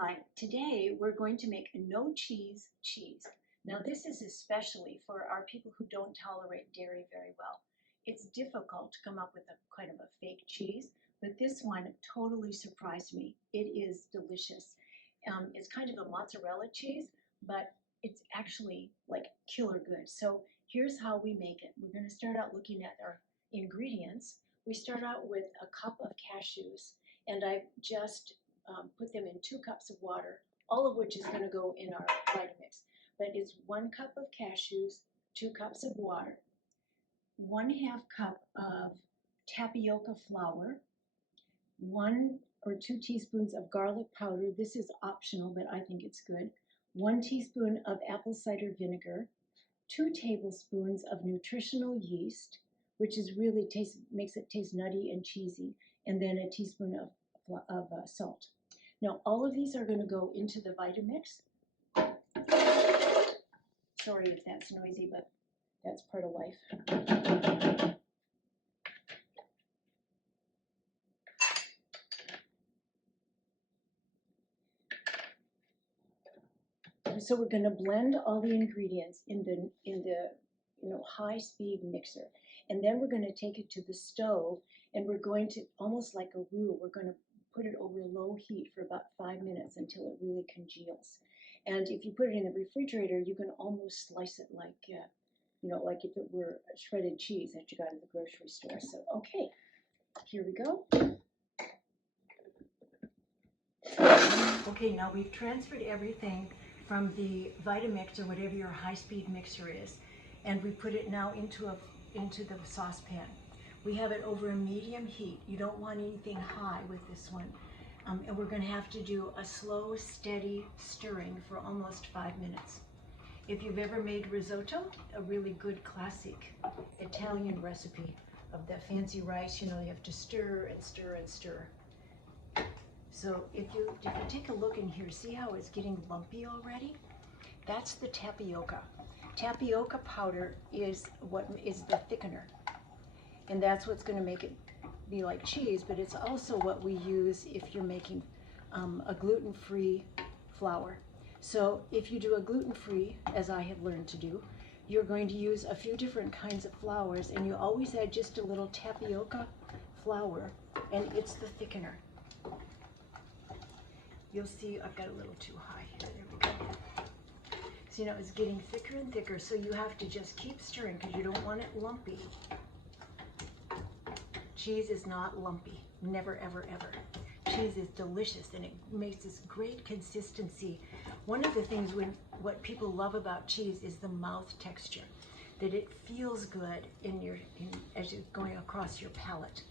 Hi, today we're going to make a no cheese cheese. Now this is especially for our people who don't tolerate dairy very well. It's difficult to come up with a kind of a fake cheese, but this one totally surprised me. It is delicious. It's kind of a mozzarella cheese, but it's actually like killer good. So here's how we make it. We're going to start out looking at our ingredients. We start out with a cup of cashews, and I just put them in 2 cups of water, all of which is going to go in our Vitamix. But it's 1 cup of cashews, 2 cups of water, 1/2 cup of tapioca flour, 1 or 2 teaspoons of garlic powder. This is optional, but I think it's good. 1 teaspoon of apple cider vinegar, 2 tablespoons of nutritional yeast, which is really makes it taste nutty and cheesy, and then a teaspoon of salt. Now, all of these are going to go into the Vitamix. Sorry if that's noisy, but that's part of life. So we're going to blend all the ingredients in the high-speed mixer, and then we're going to take it to the stove, and we're going to, almost like a roux, we're going to put it over low heat for about 5 minutes until it really congeals. And if you put it in the refrigerator, you can almost slice it like, like if it were shredded cheese that you got at the grocery store. So, okay, here we go. Okay, now we've transferred everything from the Vitamix or whatever your high-speed mixer is, and we put it now into the saucepan. We have it over a medium heat. You don't want anything high with this one. And we're going to have to do a slow, steady stirring for almost 5 minutes. If you've ever made risotto, a really good classic Italian recipe of the fancy rice, you have to stir and stir and stir. So if you take a look in here, see how it's getting lumpy already? That's the tapioca. Tapioca powder is what is the thickener. And that's what's going to make it be like cheese, but it's also what we use if you're making a gluten-free flour. So if you do a gluten-free, as I have learned to do, you're going to use a few different kinds of flours, and you always add just a little tapioca flour, and it's the thickener. You'll see I've got a little too high here. There we go. So it's getting thicker and thicker, so you have to just keep stirring because you don't want it lumpy. Cheese is not lumpy. Never, ever, ever. Cheese is delicious, and it makes this great consistency. One of the things what people love about cheese is the mouth texture, that it feels good as you're going across your palate.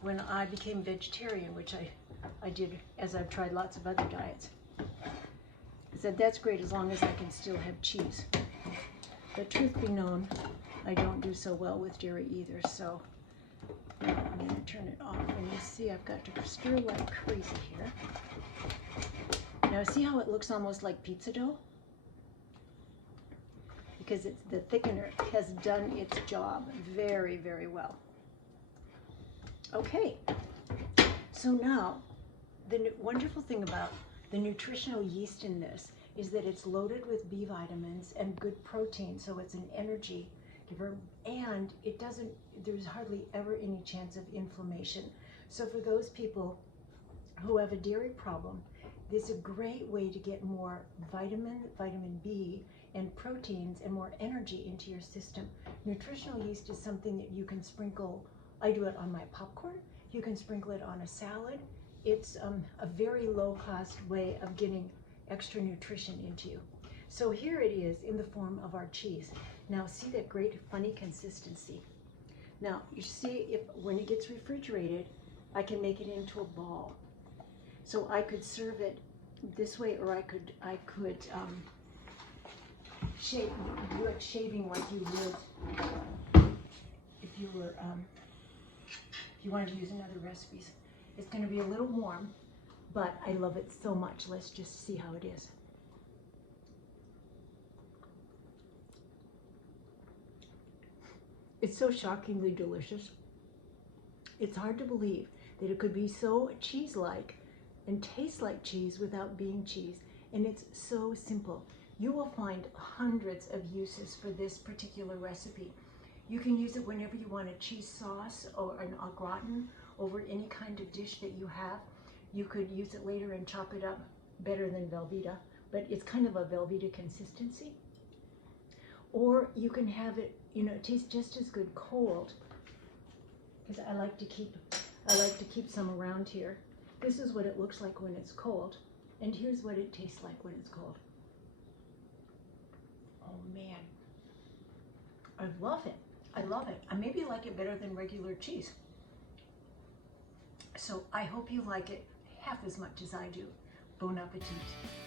When I became vegetarian, which I did as I've tried lots of other diets, I said that's great as long as I can still have cheese. But truth be known, I don't do so well with dairy either, so I'm going to turn it off. And you see I've got to stir like crazy here. Now see how it looks almost like pizza dough? Because the thickener has done its job very, very well. Okay, so now the wonderful thing about the nutritional yeast in this is that it's loaded with B vitamins and good protein, so it's an energy giver, and there's hardly ever any chance of inflammation. So for those people who have a dairy problem, this is a great way to get more vitamin B, and proteins and more energy into your system. Nutritional yeast is something that you can sprinkle. I do it on my popcorn. You can sprinkle it on a salad. It's a very low-cost way of getting extra nutrition into you. So here it is in the form of our cheese. Now see that great funny consistency. Now you see when it gets refrigerated, I can make it into a ball. So I could serve it this way, or I could do it shaving like you would if you wanted to use in other recipes. It's going to be a little warm, but I love it so much. Let's just see how it is. It's so shockingly delicious. It's hard to believe that it could be so cheese-like and taste like cheese without being cheese. And it's so simple. You will find hundreds of uses for this particular recipe. You can use it whenever you want a cheese sauce or an au gratin over any kind of dish that you have. You could use it later and chop it up better than Velveeta, but it's kind of a Velveeta consistency. Or you can have it, you know, it tastes just as good cold, because I like to keep some around here. This is what it looks like when it's cold, and here's what it tastes like when it's cold. Oh man, I love it. I love it. I maybe like it better than regular cheese. So I hope you like it half as much as I do. Bon appetit.